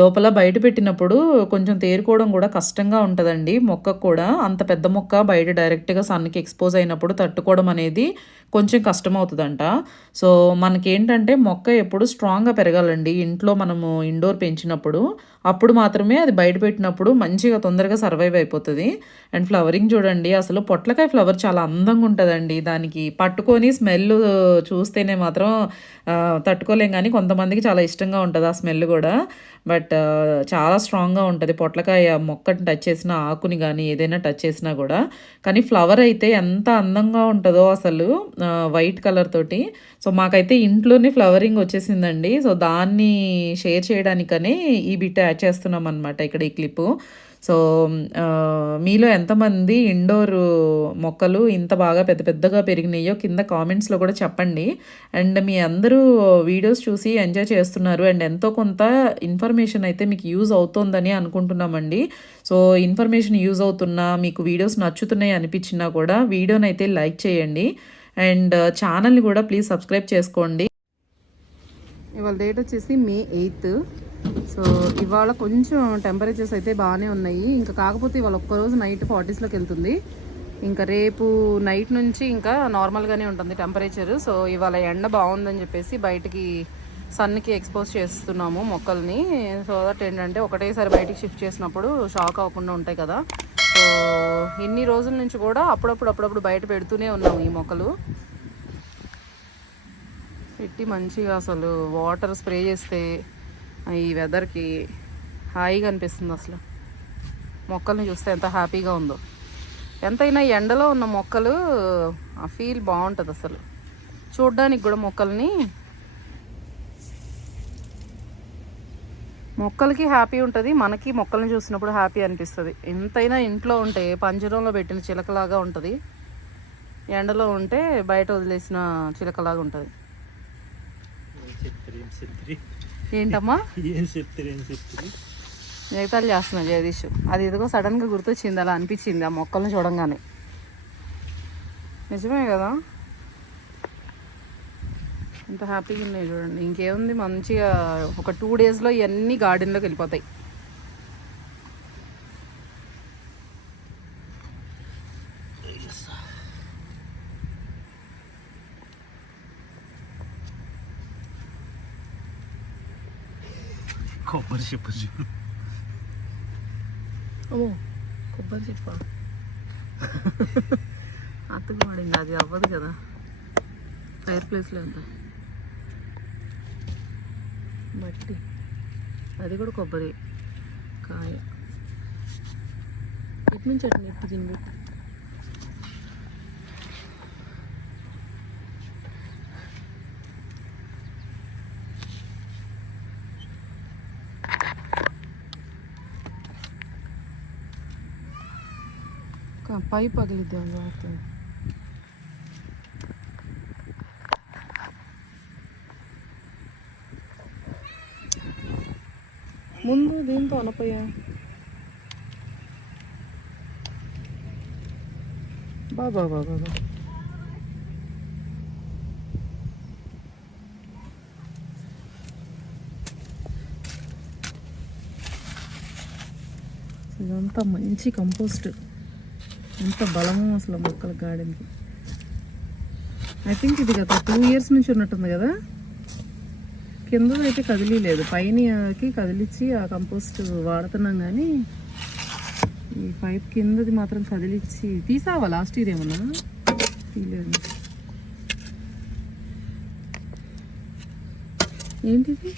లోపల బయట పెట్టినప్పుడు కొంచెం తేరుకోవడం కూడా కష్టంగా ఉంటుందండి మొక్కకు కూడా. అంత పెద్ద మొక్క బయట డైరెక్ట్గా సన్కి ఎక్స్పోజ్ అయినప్పుడు తట్టుకోవడం అనేది కొంచెం కష్టమవుతుందంట. సో మనకేంటంటే మొక్క ఎప్పుడు స్ట్రాంగ్గా పెరగాలండి ఇంట్లో మనము ఇండోర్ పెంచినప్పుడు. అప్పుడు మాత్రమే అది బయట పెట్టినప్పుడు మంచిగా తొందరగా సర్వైవ్ అయిపోతుంది. అండ్ ఫ్లవరింగ్ చూడండి, అసలు పొట్లకాయ ఫ్లవర్ చాలా అందంగా ఉంటుందండి. దానికి పట్టుకొని స్మెల్ చూస్తేనే మాత్రం తట్టుకోలేం, కానీ కొంతమందికి చాలా ఇష్టంగా ఉంటుంది ఆ స్మెల్ కూడా. బట్ చాలా స్ట్రాంగ్గా ఉంటుంది పొట్లకాయ. మొక్కని టచ్ చేసినా, ఆకుని కానీ ఏదైనా టచ్ చేసినా కూడా. కానీ ఫ్లవర్ అయితే ఎంత అందంగా ఉంటుందో అసలు, వైట్ కలర్ తోటి. సో మాకైతే ఇంట్లోనే ఫ్లవరింగ్ వచ్చేసిందండి. సో దాన్ని షేర్ చేయడానికనే ఈ బిట్ యాడ్ చేస్తున్నాం అనమాట ఇక్కడ ఈ క్లిప్పు. సో మీలో ఎంతమంది ఇండోర్ మొక్కలు ఇంత బాగా పెద్ద పెద్దగా పెరిగినాయో కింద కామెంట్స్లో కూడా చెప్పండి. అండ్ మీ అందరూ వీడియోస్ చూసి ఎంజాయ్ చేస్తున్నారు అండ్ ఎంతో కొంత ఇన్ఫర్మేషన్ అయితే మీకు యూజ్ అవుతుందని అనుకుంటున్నామండి. సో ఇన్ఫర్మేషన్ యూజ్ అవుతున్నా, మీకు వీడియోస్ నచ్చుతున్నాయి అనిపించినా కూడా వీడియోని అయితే లైక్ చేయండి అండ్ ఛానల్ని కూడా ప్లీజ్ సబ్స్క్రైబ్ చేసుకోండి. ఇవాళ డేట్ వచ్చేసి May 8th. సో ఇవాళ కొంచెం టెంపరేచర్స్ అయితే బాగానే ఉన్నాయి. ఇంకా కాకపోతే ఇవాళ ఒక్కరోజు నైట్ 40స్లోకి వెళ్తుంది. ఇంకా రేపు నైట్ నుంచి ఇంకా నార్మల్గానే ఉంటుంది టెంపరేచర్. సో ఇవాళ ఎండ బాగుందని చెప్పేసి బయటికి సన్కి ఎక్స్పోజ్ చేస్తున్నాము మొక్కల్ని. సో దట్ ఏంటంటే ఒకటేసారి బయటికి షిఫ్ట్ చేసినప్పుడు షాక్ అవ్వకుండా ఉంటాయి కదా. సో ఇన్ని రోజుల నుంచి కూడా అప్పుడప్పుడు బయట పెడుతూనే ఉన్నాము ఈ మొక్కలు. పెట్టి మంచిగా అసలు వాటర్ స్ప్రే చేస్తే ఈ వెదర్కి హాయిగా అనిపిస్తుంది. అసలు మొక్కల్ని చూస్తే ఎంత హ్యాపీగా ఉందో. ఎంతైనా ఎండలో ఉన్న మొక్కలు ఆ ఫీల్ బాగుంటుంది అసలు చూడ్డానికి కూడా. మొక్కలకి హ్యాపీ ఉంటుంది, మనకి మొక్కల్ని చూసినప్పుడు హ్యాపీ అనిపిస్తుంది. ఎంతైనా ఇంట్లో ఉంటే పంజరంలో పెట్టిన చిలకలాగా ఉంటుంది, ఎండలో ఉంటే బయట వదిలేసిన చిలకలాగా ఉంటుంది. ఏంటమ్మా మిగతాలు చేస్తున్నా జగదీష్. అది ఇదిగో సడన్గా గుర్తొచ్చింది, అలా అనిపించింది ఆ మొక్కల్ని చూడంగానే. నిజమే కదా, ఎంత హ్యాపీగా ఉన్నాయి చూడండి. ఇంకేముంది, మంచిగా ఒక 2 daysలో ఇవన్నీ గార్డెన్లోకి వెళ్ళిపోతాయి. కొబ్బరి చెప్పు. ఓ కొబ్బరి చెప్ప అత్తకు పడింది, అది అవ్వదు కదా ఫైర్ ప్లేస్లో. ఎంత మట్టి, అది కూడా కొబ్బరి కాయ. ఎటు నుంచి అటు నెట్టి తిండి. పైప్ పగిలిద్దాం జాగ్రత్త. ముందు దీంతో అనపోయా. బాబా ఇదంతా మంచి కంపోస్ట్. ఎంత బలమో అసలు మొక్కల గార్డెన్కి. ఐ థింక్ ఇది గత 2 years నుంచి ఉన్నట్టుంది కదా. కింద అయితే కదిలీలేదు, పైనకి కదిలిచ్చి ఆ కంపోస్ట్ వాడుతున్నాం. కానీ ఈ పైప్ కిందది మాత్రం కదిలిచ్చి తీసావా లాస్ట్ ఇయర్ ఏమన్నా? తీయలేదు. ఏంటిది?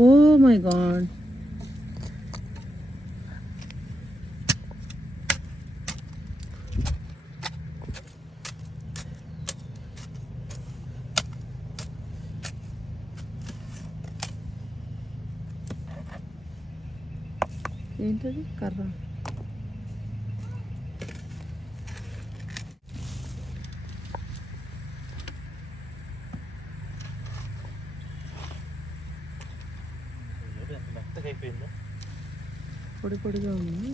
ఓ మై గాడ్, ఏంటది? కర్ర. పొడి పొడిగా ఉంది.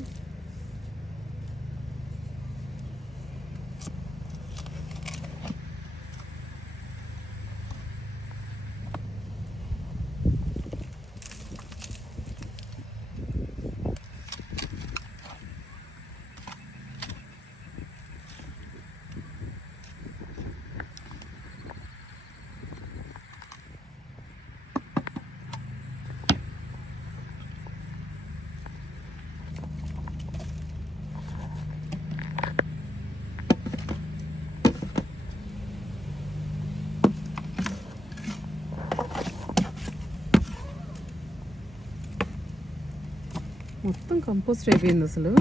మొత్తం కంపోస్ట్ అయిపోయింది అసలు.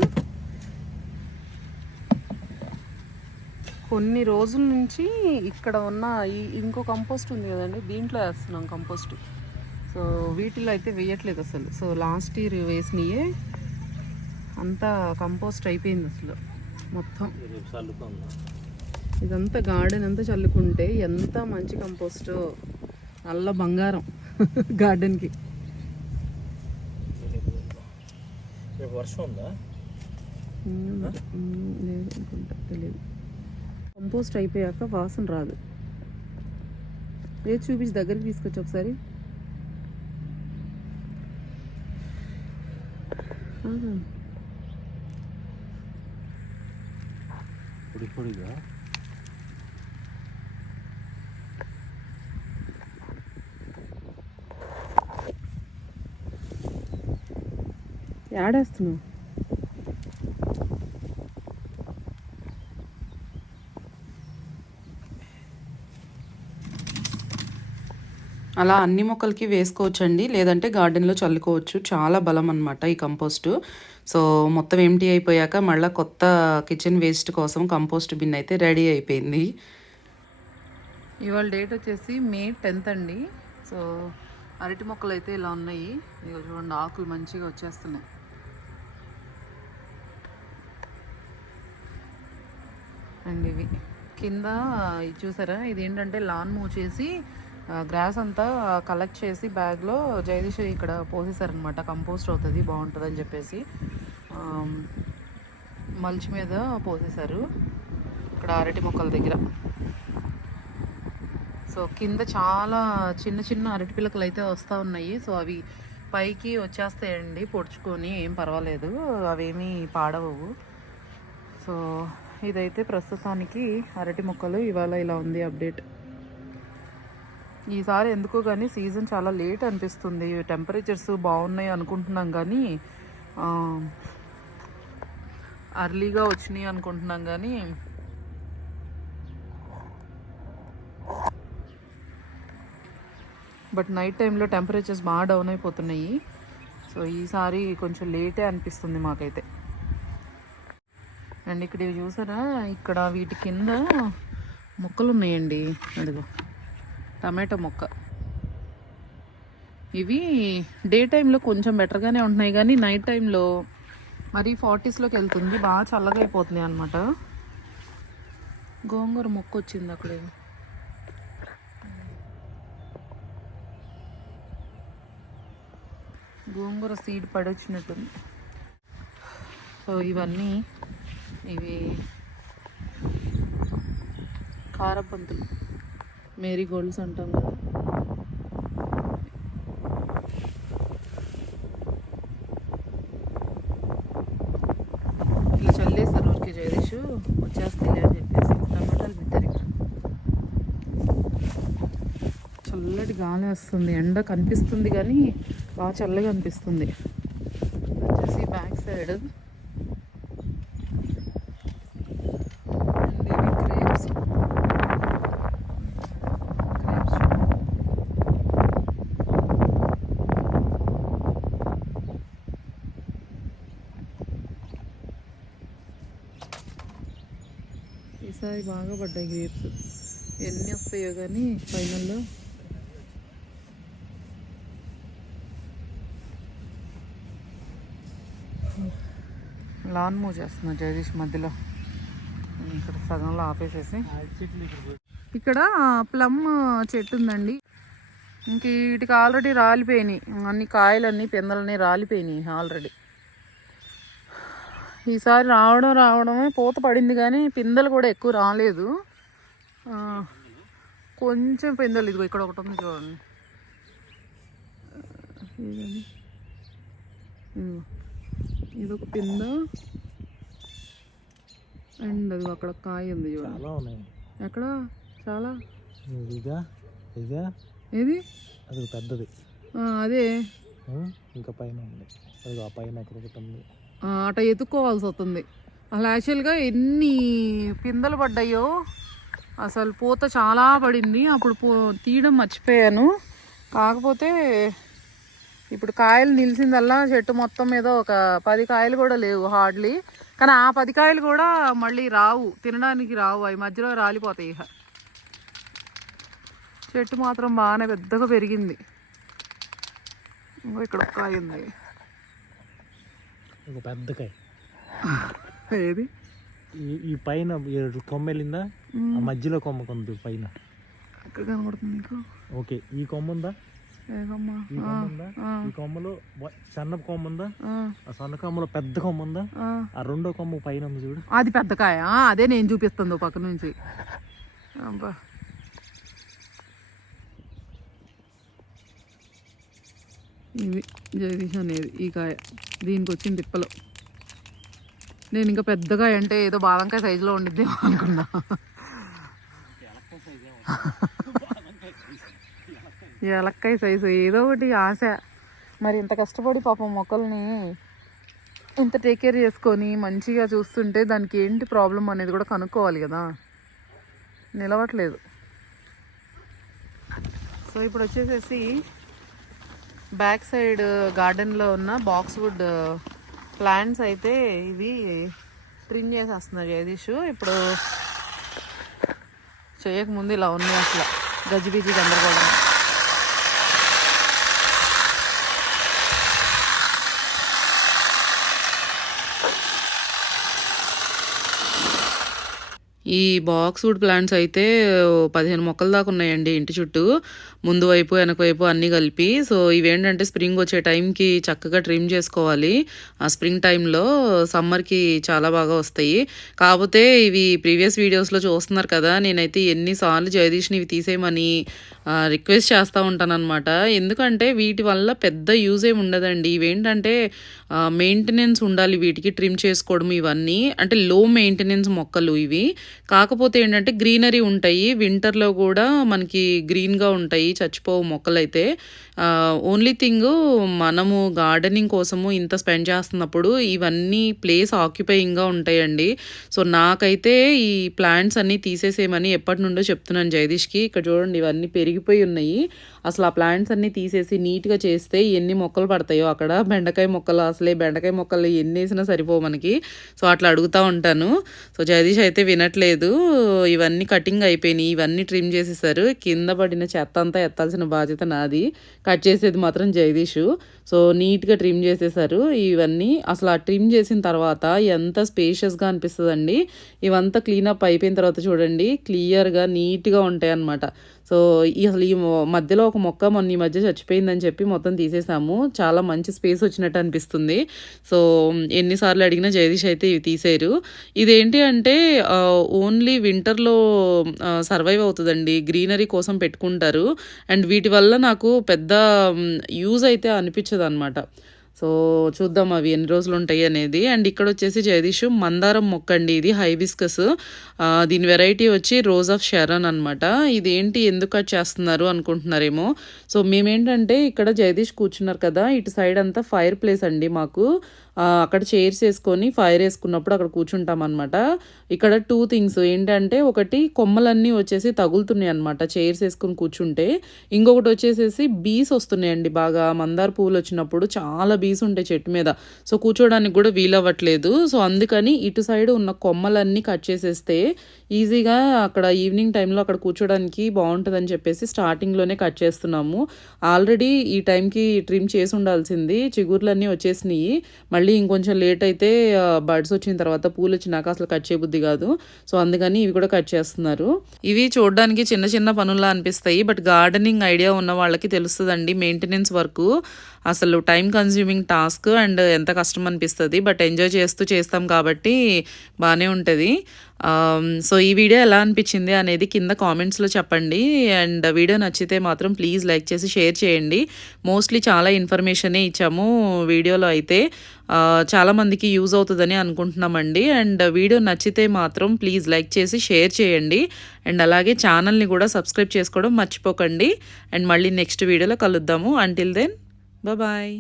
కొన్ని రోజుల నుంచి ఇక్కడ ఉన్న ఇంకో కంపోస్ట్ ఉంది కదండి, దీంట్లో వేస్తున్నాం కంపోస్ట్. సో వీటిలో అయితే వేయట్లేదు అసలు. సో లాస్ట్ ఇయర్ వేసినయే అంతా కంపోస్ట్ అయిపోయింది అసలు మొత్తం. ఇదంతా గార్డెన్ అంతా చల్లుకుంటే ఎంత మంచి కంపోస్ట్, నల్ల బంగారం గార్డెన్కి. వర్షం ఉందా? లేదు అనుకుంటా, తెలియదు. కంపోస్ట్ అయిపోయాక వాసన రాదు. ఏది చూపించి దగ్గరికి తీసుకొచ్చి ఒకసారి. పొడి పొడిగా యాడేస్తున్నావు? అలా అన్ని మొక్కలకి వేసుకోవచ్చండి, లేదంటే గార్డెన్లో చల్లుకోవచ్చు. చాలా బలం అన్నమాట ఈ కంపోస్ట్. సో మొత్తం ఎంటీ అయిపోయాక మళ్ళీ కొత్త కిచెన్ వేస్ట్ కోసం కంపోస్ట్ బిన్ అయితే రెడీ అయిపోయింది. ఇవాళ డేట్ వచ్చేసి May 10th అండి. సో అరటి మొక్కలు అయితే ఇలా ఉన్నాయి. ఇక చూడండి, ఆకులు మంచిగా వచ్చేస్తున్నాయి. అండ్ ఇవి కింద ఇది చూసారా, ఇది ఏంటంటే లాన్ మూవ్ చేసి గ్రాస్ అంతా కలెక్ట్ చేసి బ్యాగ్లో జగదీష్ ఇక్కడ పోసేసారనమాట. కంపోస్ట్ అవుతుంది, బాగుంటుంది అని చెప్పేసి మల్చి మీద పోసేసారు ఇక్కడ అరటి మొక్కల దగ్గర. సో కింద చాలా చిన్న చిన్న అరటి పిల్లకలు అయితే వస్తూ ఉన్నాయి. సో అవి పైకి వచ్చేస్తాయండి పొడుచుకొని, ఏం పర్వాలేదు, అవేమీ పాడవవు. సో ఇదైతే ప్రస్తుతానికి అరటి మొక్కలు ఇవాళ ఇలా ఉంది అప్డేట్. ఈసారి ఎందుకో కానీ సీజన్ చాలా లేట్ అనిపిస్తుంది. టెంపరేచర్స్ బాగున్నాయి అనుకుంటున్నాం కానీ అర్లీగా వచ్చినాయి అనుకుంటున్నాం కానీ బట్ నైట్ టైంలో టెంపరేచర్స్ బాగా డౌన్ అయిపోతున్నాయి. సో ఈసారి కొంచెం లేటే అనిపిస్తుంది మాకైతే. అండ్ ఇక్కడ ఇవి చూసారా, ఇక్కడ వీటి కింద మొక్కలు ఉన్నాయండి. అదిగో టమాటో మొక్క. ఇవి డే టైంలో కొంచెం బెటర్గానే ఉంటున్నాయి కానీ నైట్ టైంలో మరీ 40sలోకి వెళ్తుంది, బాగా చల్లగా అయిపోతుంది అనమాట. గోంగూర మొక్క వచ్చింది అక్కడ, గోంగూర సీడ్ పడొచ్చినట్టుంది. సో ఇవన్నీ ఇవి కారబంతులు, మేరీగోల్డ్స్ అంటాం కదా. ఇట్లా చల్లేసారు ఊరికి జగదీష్ వచ్చేస్తాయి అని చెప్పేసి. టమాటాలు పెట్టారు ఇక్కడ. చల్లటి గాలి వస్తుంది, ఎండ కనిపిస్తుంది కానీ బాగా చల్లగా అనిపిస్తుంది. వచ్చేసి బ్యాక్ సైడ్ ఈసారి బాగా పడ్డాయి గ్రేప్స్. ఎన్ని వస్తాయో కానీ ఫైనల్లో లాన్ మూవ్ చేస్తున్నా జగదీష్ మధ్యలో. ఇక్కడ సగంలో ఆపేసేసి ఇక్కడ ప్లమ్ చెట్టు ఉందండి. ఇంక వీటికి ఆల్రెడీ రాలిపోయినాయి, అన్ని కాయలన్నీ పిందలన్నీ రాలిపోయినాయి ఆల్రెడీ. ఈసారి రావడమే పూత పడింది కానీ పిందెలు కూడా ఎక్కువ రాలేదు. కొంచెం పిందెలు, ఇదిగో ఇక్కడ ఒకటి ఉంది చూడండి, ఇదొక పింద. అండ్ అది అక్కడ కాయ ఉంది చూడండి. ఎక్కడ చాలా ఏది అది పెద్దది, అదే ఇంకా పైన ఉంది, ఆ పైన ఎక్కడ ఒకటి ఉంది. అట ఎత్తుక్కోవాల్సి వస్తుంది. అసలు యాక్చువల్గా ఎన్ని పిందెలు పడ్డాయో, అసలు పూత చాలా పడింది. అప్పుడు తీయడం మర్చిపోయాను. కాకపోతే ఇప్పుడు కాయలు నిలిచిందల్లా చెట్టు మొత్తం మీద ఒక 10 కాయలు కూడా లేవు హార్డ్లీ. కానీ ఆ 10 కాయలు కూడా మళ్ళీ రావు, తినడానికి రావు, అవి మధ్యలో రాలిపోతాయి. ఇక చెట్టు మాత్రం బాగానే పెద్దగా పెరిగింది. ఇంకో ఇక్కడ ఒక కాయ ఉంది, పెద్ద కాయ. ఏది ఈ పైన కొమ్మ వెళ్ళిందా, ఆ మధ్యలో కొమ్మ కొంది పైన ఎక్కడ కనబడుతుంది నీకు? ఓకే, ఈ కొమ్మ ఉందా, ఏ కొమ్మ? ఈ కొమ్మ ఉందా, ఈ కొమ్మలో సన్న కొమ్మ ఉందా, ఆ సన్న కొమ్మలో పెద్ద కొమ్మ ఉందా, ఆ రెండో కొమ్మ పైన ఉంది చూడు, అది పెద్ద కాయ. అదే నేను చూపిస్తుంది పక్క నుంచి. అబ్బా ఇది జగదీష్ అనేది ఈ కాయ, దీనికి వచ్చింది తిప్పలు. నేను ఇంకా పెద్దగా అంటే ఏదో బాదంకాయ సైజులో ఉండిద్దేమో అనుకున్నా. ఏలక్కాయ సైజు ఏదో ఒకటి ఆశ. మరి ఇంత కష్టపడి పాపం మొక్కల్ని ఇంత టేక్ కేర్ చేసుకొని మంచిగా చూస్తుంటే దానికి ఏంటి ప్రాబ్లం అనేది కూడా కనుక్కోవాలి కదా. నిలవట్లేదు. సో ఇప్పుడు వచ్చేసేసి బ్యాక్ సైడ్ గార్డెన్లో ఉన్న బాక్స్ వుడ్ ప్లాంట్స్ అయితే ఇవి ట్రిమ్ చేసేస్తున్నారు జగదీష్. ఇప్పుడు చేయకముందు ఇలా ఉన్నాయి అసలు గజిబిజి గందరగోళం. ఈ బాక్స్ వుడ్ ప్లాంట్స్ అయితే 15 మొక్కల దాకా ఉన్నాయండి ఇంటి చుట్టూ, ముందు వైపు వెనక వైపు అన్నీ కలిపి. సో ఇవేంటంటే స్ప్రింగ్ వచ్చే టైంకి చక్కగా ట్రిమ్ చేసుకోవాలి. ఆ స్ప్రింగ్ టైంలో సమ్మర్కి చాలా బాగా వస్తాయి. కాకపోతే ఇవి ప్రీవియస్ వీడియోస్లో చూస్తున్నారు కదా, నేనైతే ఎన్నిసార్లు జగదీష్ని ఇవి తీసేయమని రిక్వెస్ట్ చేస్తూ ఉంటాను అనమాట. ఎందుకంటే వీటి వల్ల పెద్ద యూజ్ ఏమి ఉండదండి. ఇవేంటంటే మెయింటెనెన్స్ ఉండాలి వీటికి, ట్రిమ్ చేసుకోవడం ఇవన్నీ. అంటే లో మెయింటెనెన్స్ మొక్కలు ఇవి. కాకపోతే ఏంటంటే గ్రీనరీ ఉంటాయి, వింటర్లో కూడా మనకి గ్రీన్గా ఉంటాయి, చచ్చిపోవు మొక్కలైతే. ఓన్లీ థింగ్ మనము గార్డెనింగ్ కోసము ఇంత స్పెండ్ చేస్తున్నప్పుడు ఇవన్నీ ప్లేస్ ఆక్యుపైయింగ్గా ఉంటాయండి. సో నాకైతే ఈ ప్లాంట్స్ అన్నీ తీసేసేయమని ఎప్పటి నుండో చెప్తున్నాను జగదీష్కి. ఇక్కడ చూడండి ఇవన్నీ పెరిగిపోయి ఉన్నాయి. అసలు ఆ ప్లాంట్స్ అన్నీ తీసేసి నీట్గా చేస్తే ఎన్ని మొక్కలు పడతాయో అక్కడ. బెండకాయ మొక్కలు, అసలే బెండకాయ మొక్కలు ఎన్ని వేసినా సరిపోవు మనకి. సో అట్లా అడుగుతూ ఉంటాను. సో జగదీష్ అయితే వినట్లేదు. ఇవన్నీ కటింగ్ అయిపోయినాయి, ఇవన్నీ ట్రిమ్ చేసేసారు. కింద పడిన చెత్త అంతా ఎత్తాల్సిన బాధ్యత నాది, కట్ చేసేది మాత్రం జగదీష్. సో నీట్గా ట్రిమ్ చేసేసారు ఇవన్నీ. అసలు ఆ ట్రిమ్ చేసిన తర్వాత ఎంత స్పేషియస్గా అనిపిస్తుందండి. ఇవంతా క్లీనప్ అయిపోయిన తర్వాత చూడండి క్లియర్గా నీట్గా ఉంటాయి అన్నమాట. సో అసలు ఈ మధ్యలో ఒక మొక్క మొన్న ఈ మధ్య చచ్చిపోయిందని చెప్పి మొత్తం తీసేసాము. చాలా మంచి స్పేస్ వచ్చినట్టు అనిపిస్తుంది. సో ఎన్నిసార్లు అడిగినా జగదీష్ అయితే ఇవి తీసేయరు. ఇదేంటి అంటే ఓన్లీ వింటర్లో సర్వైవ్ అవుతుందండి, గ్రీనరీ కోసం పెట్టుకుంటారు. అండ్ వీటి వల్ల నాకు పెద్ద యూజ్ అయితే అనిపించదు అనమాట. సో చూద్దాం అవి ఎన్ని రోజులు ఉంటాయి అనేది. అండ్ ఇక్కడ వచ్చేసి జగదీష్ మందారం మొక్క అండి, ఇది హైబిస్కస్. దీని వెరైటీ వచ్చి రోజ్ ఆఫ్ షెరన్ అనమాట. ఇదేంటి ఎందుకు కట్ చేస్తున్నారు అనుకుంటున్నారేమో. సో మేమేంటంటే ఇక్కడ జగదీష్ కూర్చున్నారు కదా, ఇటు సైడ్ అంతా ఫైర్ ప్లేస్ అండి మాకు. అక్కడ చైర్స్ వేసుకొని ఫైర్ వేసుకున్నప్పుడు అక్కడ కూర్చుంటాం అనమాట. ఇక్కడ 2 థింగ్స్ ఏంటంటే, ఒకటి కొమ్మలన్నీ వచ్చేసి తగులుతున్నాయి అనమాట చైర్స్ వేసుకొని కూర్చుంటే. ఇంకొకటి వచ్చేసేసి బీస్ వస్తున్నాయండి బాగా. మందార పువ్వులు వచ్చినప్పుడు చాలా బీస్ ఉంటాయి చెట్టు మీద. సో కూర్చోడానికి కూడా వీలవ్వట్లేదు. సో అందుకని ఇటు సైడ్ ఉన్న కొమ్మలన్నీ కట్ చేసేస్తే ఈజీగా అక్కడ ఈవినింగ్ టైంలో అక్కడ కూర్చోడానికి బాగుంటుందని చెప్పేసి స్టార్టింగ్లోనే కట్ చేస్తున్నాము. ఆల్రెడీ ఈ టైంకి ట్రిమ్ చేసి ఉండాల్సింది, చిగుర్లన్నీ వచ్చేసినాయి. మళ్ళీ ఇంకొంచెం లేట్ అయితే బర్డ్స్ వచ్చిన తర్వాత, పూలు వచ్చినాక అసలు కట్ చేయబుద్ధి కాదు. సో అందుకని ఇవి కూడా కట్ చేస్తున్నారు. ఇవి చూడడానికి చిన్న చిన్న పనుల్లా అనిపిస్తాయి, బట్ గార్డెనింగ్ ఐడియా ఉన్న వాళ్ళకి తెలుస్తుందండి మెయింటెనెన్స్ వర్క్ అసలు టైం కన్స్యూమింగ్ టాస్క్ అండ్ ఎంత కష్టం అనిపిస్తుంది. బట్ ఎంజాయ్ చేస్తూ చేస్తాం కాబట్టి బాగానే ఉంటుంది. సో ఈ వీడియో ఎలా అనిపించింది అనేది కింద కామెంట్స్లో చెప్పండి. అండ్ వీడియో నచ్చితే మాత్రం ప్లీజ్ లైక్ చేసి షేర్ చేయండి. మోస్ట్లీ చాలా ఇన్ఫర్మేషనే ఇచ్చాము వీడియోలో అయితే. చాలామందికి యూజ్ అవుతుందని అనుకుంటున్నామండి. అండ్ వీడియో నచ్చితే మాత్రం ప్లీజ్ లైక్ చేసి షేర్ చేయండి. అండ్ అలాగే ఛానల్ని కూడా సబ్స్క్రైబ్ చేసుకోవడం మర్చిపోకండి. అండ్ మళ్ళీ నెక్స్ట్ వీడియోలో కలుద్దాము. Until then bye.